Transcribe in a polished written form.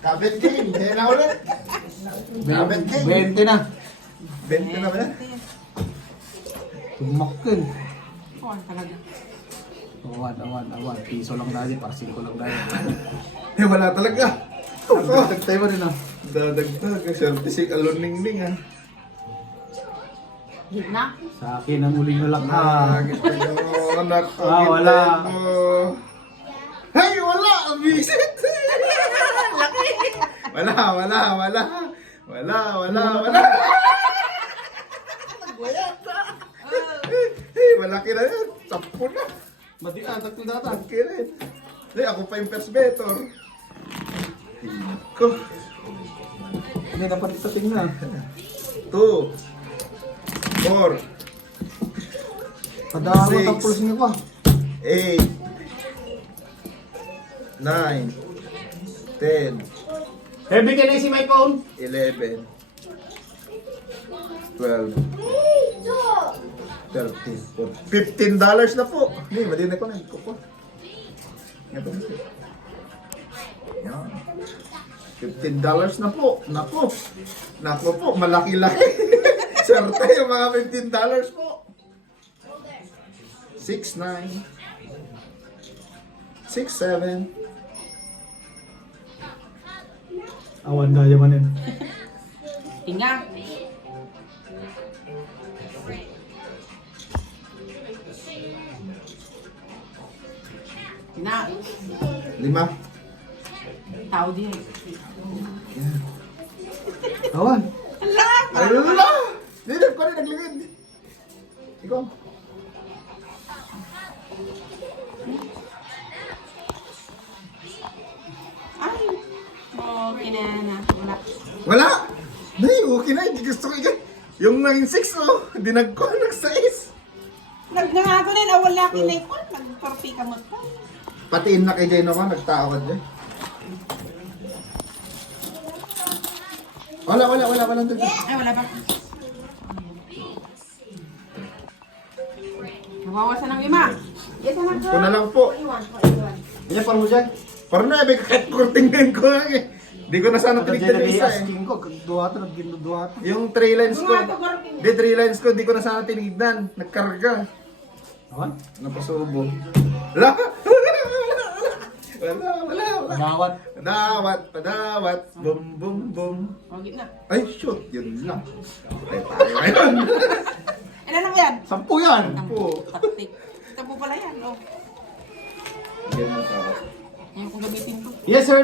Kabit game. Hindi na ulit. Kabit game. 20 na. 20 na ba yan? Tumakin. Kuhan talaga. Awan. Piso lang dahil, para 5 lang dahil. Eh, wala talaga. Dagdag tayo rin ah. Dadagdag. Swerte si Aloningning ah. Gitna. Sa akin ang muling nalak Git mo, anak ko. Wala. git mo. Ay, wala! Ang bisit! Laki! Wala. Nagwayata! Hey, malaki na yan. 10 na. Mati tatlo data. Malaki na yan. Hey, ako pa yung first better. Ko. Hindi dapat sa tingnan. 2 4 Padama Six. tapos niya pa. 8 9 10 Eh, bigyan na si my phone. 11 12 13 $15 na po. Hindi, mali na ko na. Ito po. Ito po. Yan. $15 na po. Naku po, malaki-laki. Swerte yung mga $15 po. 6 9 6 7 Awan daya manin. Tinga. Tina. 5 Tao din. Awan. Ala! Hindi, ko rin naglingid. Ikaw. Ay. Okay na. Wala. Wala! Nay, okay na. Hindi gusto ko ikan. Yung 9-6 oh. Dinag ko, nag-6. Nagnangato din. Wala kinipon. Nagparpi ka mo pa. Patiin na kay Jeno ka, nagtao ka dyan. Wala. Ay, wala pa. Nabawasan ng 5. Yes, anak ko. Ito na lang po. Iwan. Kanya parang mo dyan. Parang na, may kakurtingin ko nga eh. Di ko na sana tinignan yung isa eh. Asking ko, duwata, nagduwata. Yung 3 lines ko. Di 3 lines ko, di ko na sana tinignan. Nagkarga. Awan. Napasubo. Wala. Dawat. Padawat. Bum. Oh, gitna. Ay, shoot. Yun lang. Ay, tayo ngayon. Ilan na ba yan? 10 yan. Po. Taktik. Ito po pala yan. Oh. Yan mo tawag. Ngayon kong gamitin to. Yes sir.